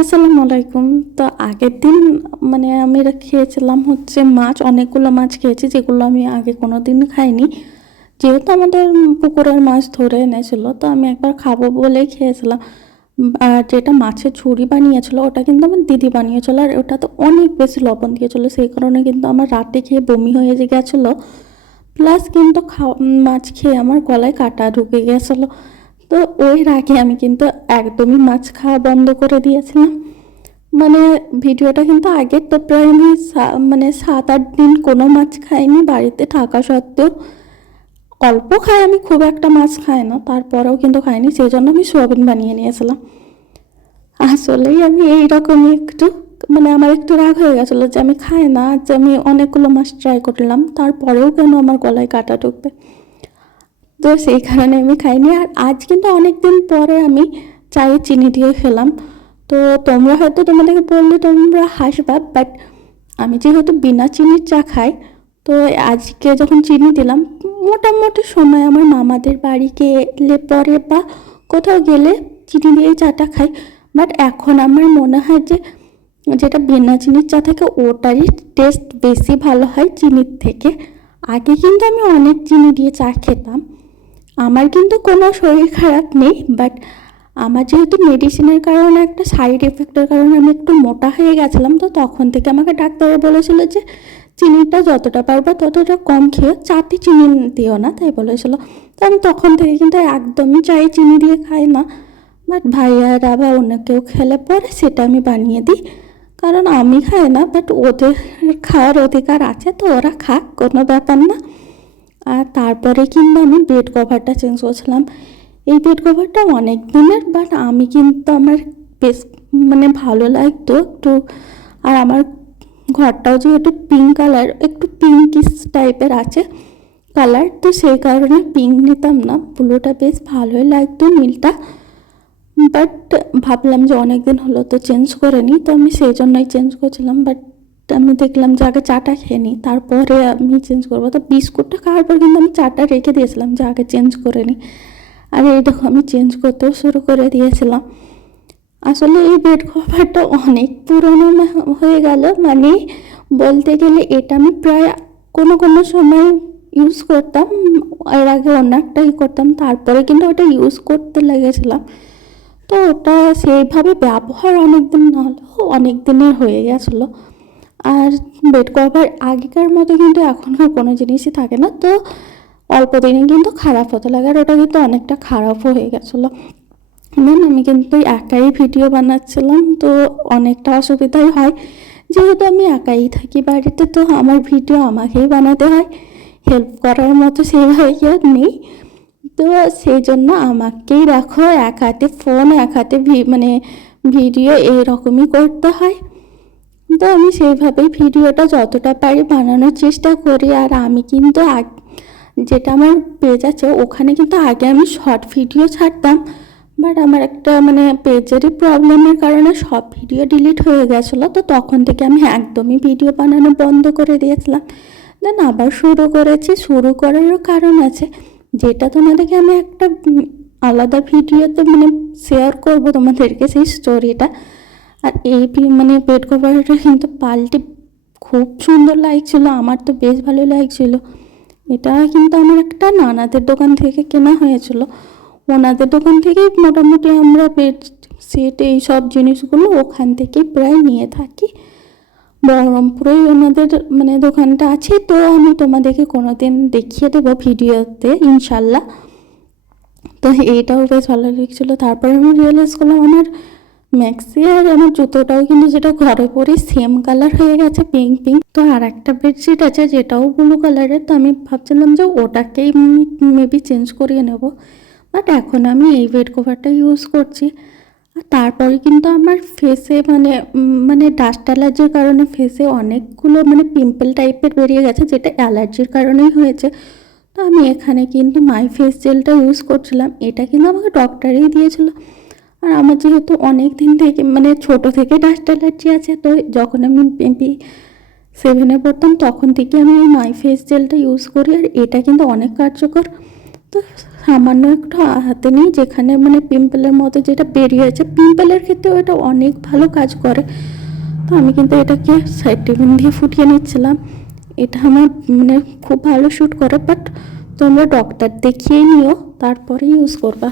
আসসালামু আলাইকুম। তো আগের দিন আমি খেয়েছিলাম হচ্ছে মাছ, অনেকগুলো মাছ খেয়েছি যেগুলো আমি আগে কোনো দিন খাইনি। যেহেতু আমাদের পুকুরের মাছ ধরে এনেছিল, তো আমি একবার খাবো বলেই খেয়েছিলাম। আর যেটা মাছের ঝুড়ি বানিয়েছিল ওটা কিন্তু আমার দিদি বানিয়েছিল, আর ওটা তো অনেক বেশি লবণ দিয়েছিল, সেই কারণে কিন্তু আমার রাতে খেয়ে বমি হয়ে গেছিলো। প্লাস কিন্তু মাছ খেয়ে আমার গলায় কাঁটা ঢুকে গেছিলো। তো ওই রাগে আমি কিন্তু একদমই মাছ খাওয়া বন্ধ করে দিয়েছিলাম। মানে ভিডিওটা কিন্তু আগের, তো প্রায় আমি 7-8 দিন কোনো মাছ খাইনি বাড়িতে থাকা সত্ত্বেও। অল্প খাই, আমি খুব একটা মাছ খাই না, তারপরেও কিন্তু খাইনি, সেই জন্য আমি সোয়াবিন বানিয়ে নিয়েছিলাম। আসলেই আমি এইরকমই একটু আমার একটু রাগ হয়ে গেছিলো যে আমি খাই না, যে আমি অনেকগুলো মাছ ট্রাই করলাম তারপরেও কেন আমার গলায় কাঁটা ঢুকবে। তো সেই কারণে আমি খাইনি। আর আজ কিন্তু অনেক দিন পরে আমি চায়ে চিনি দিয়ে খেলাম। তো তোমরা হয়তো, তোমাদেরকে বললে তোমরা হাসবা, বাট আমি যেহেতু বিনা চিনির চা খাই, তো আজকে যখন চিনি দিলাম, মোটামুটি সময় আমার মামাদের বাড়ি গেলে পরে বা কোথাও গেলে চিনি দিয়েই চাটা খাই। বাট এখন আমার মনে হয় যে যেটা বিনা চিনির চা থাকে ওটারই টেস্ট বেশি ভালো হয় চিনির থেকে। আগে কিন্তু আমি অনেক চিনি দিয়ে চা খেতাম। আমার কিন্তু কোনো শরীর খারাপ নেই, বাট আমার যেহেতু মেডিসিনের কারণে, একটা সাইড এফেক্টের কারণে আমি একটু মোটা হয়ে গেছিলাম, তো তখন থেকে আমাকে ডাক্তারে বলেছিল যে চিনিটা যতটা পারবে ততটা কম খেয়ে, চাতে চিনি দিও না, তাই বলেছিল। তো আমি তখন থেকে কিন্তু একদমই চায়ে চিনি দিয়ে খাই না। বাট ভাইয়ারা বা অন্য কেউ খেলে পরে সেটা আমি বানিয়ে দিই, কারণ আমি খাই না, বাট ওদের খাওয়ার অধিকার আছে, তো ওরা খাক, কোনো ব্যাপার না। আর তারপরে কিন্তু আমি বেড কভারটা চেঞ্জ করছিলাম। এই বেড কভারটা অনেক দিনের, বাট আমি কিন্তু আমার বেশ ভালো লাগতো একটু। আর আমার ঘরটাও যেহেতু পিঙ্ক কালার, একটু পিঙ্কিশ টাইপের আছে কালার, তো সেই কারণে পিঙ্ক নিতাম না, ব্লুটা বেশ ভালোই লাগতো, নীলটা। বাট ভাবলাম যে অনেক দিন হলো তো চেঞ্জ করে নিই, তো আমি সেই জন্যই চেঞ্জ করছিলাম। বাট আমি দেখলাম যে আগে চাটা খেয়ে নিই, তারপরে আমি চেঞ্জ করবো। তো বিস্কুটটা খাওয়ার পর কিন্তু আমি চাটা রেখে দিয়েছিলাম যে আগে চেঞ্জ করে নিই। আর এই দেখো আমি চেঞ্জ করতেও শুরু করে দিয়েছিলাম। আসলে এই বেড কভারটা অনেক পুরনো হয়ে গেল, বলতে গেলে এটা আমি প্রায় কোনো কোনো সময় ইউজ করতাম, এর আগে অন্য একটাই করতাম, তারপরে কিন্তু ওটা ইউজ করতে লেগেছিলাম। তো ওটা সেইভাবে ব্যবহার অনেক দিন না হলেও অনেক দিনের হয়ে গেছিলো। আর বেড কভার আগেকার মতো কিন্তু এখনকার কোনো জিনিসই থাকে না, তো অল্প দিনে কিন্তু খারাপ হতে লাগে, আর ওটা কিন্তু অনেকটা খারাপও হয়ে গেছিলো। আমি কিন্তু একাই ভিডিও বানাচ্ছিলাম, তো অনেকটা অসুবিধাই হয়, যেহেতু আমি একাই থাকি বাড়িতে, তো আমার ভিডিও আমাকেই বানাতে হয়, হেল্প করার মতো সেইভাবে কেউ নেই। তো সেই জন্য আমাকেই রাখো, এক হাতে ফোন এক হাতে ভিডিও এইরকমই করতে হয়। তো আমি সেইভাবেই ভিডিওটা যতটা পারি বানানোর চেষ্টা করি। আর আমি কিন্তু যেটা আমার পেজ আছে ওখানে কিন্তু আগে আমি শর্ট ভিডিও ছাড়তাম, বাট আমার একটা পেজেরই প্রবলেমের কারণে সব ভিডিও ডিলিট হয়ে গেছিলো, তো তখন থেকে আমি একদমই ভিডিও বানানো বন্ধ করে দিয়েছিলাম। দেন আবার শুরু করেছি, শুরু করারও কারণ আছে, যেটা তোমাদেরকে আমি একটা আলাদা ভিডিওতে শেয়ার করবো তোমাদেরকে, সেই স্টোরিটা। আর এই বেড কভারটা কিন্তু পাল্টে খুব সুন্দর লাগছিল, আমার তো বেশ ভালো লাগছিল। এটা কিন্তু আমার একটা নানাদের দোকান থেকে কেনা হয়েছিল, ওনাদের দোকান থেকেই মোটামুটি আমরা বেড সেট এই সব জিনিসগুলো ওখান থেকেই প্রায় নিয়ে থাকি। বহরমপুরেই ওনাদের দোকানটা আছে, তো আমি তোমাদেরকে কোনো দিন দেখিয়ে দেবো ভিডিওতে ইনশাল্লাহ। তো এইটাও বেশ ভালো লাগছিলো। তারপরে আমি রিয়েলাইজ করলাম আমার ম্যাক্সি আর আমার জুতোটাও কিন্তু, যেটা ঘরে পরে সেম কালার হয়ে গেছে, পিঙ্ক পিঙ্ক। তো আর একটা বেডশিট আছে যেটাও ব্লু কালারের, তো আমি ভাবছিলাম যে ওটাকেই মেবি চেঞ্জ করিয়ে নেব, বাট এখন আমি এই বেড কভারটা ইউজ করছি। আর তারপরে কিন্তু আমার ফেসে ডাস্ট অ্যালার্জির কারণে ফেসে অনেকগুলো পিম্পল টাইপের বেরিয়ে গেছে, যেটা অ্যালার্জির কারণেই হয়েছে। তো আমি এখানে কিন্তু মাই ফেস জেলটা ইউজ করছিলাম, এটা কিন্তু আমাকে ডক্টরেই দিয়েছিল। আর আমার যেহেতু অনেক দিন থেকে ছোটো থেকে ডাস্ট অ্যালার্জি আছে, তো যখন আমি বেবি 7-এ পড়তাম তখন থেকে আমি এই মাই ফেস জেলটা ইউজ করি, আর এটা কিন্তু অনেক কার্যকর। তো সামান্য একটু হাতে নিই, যেখানে মানে পিম্পলের মতো যেটা বেরিয়েছে, পিম্পলের ক্ষেত্রেও এটা অনেক ভালো কাজ করে। তো আমি কিন্তু এটাকে সাইট্রিবিন দিয়ে ফুটিয়ে নিচ্ছিলাম। এটা আমার মানে খুব ভালো শ্যুট করে, বাট তোমরা ডক্টর দেখিয়ে নিও, তারপরে ইউজ করবা।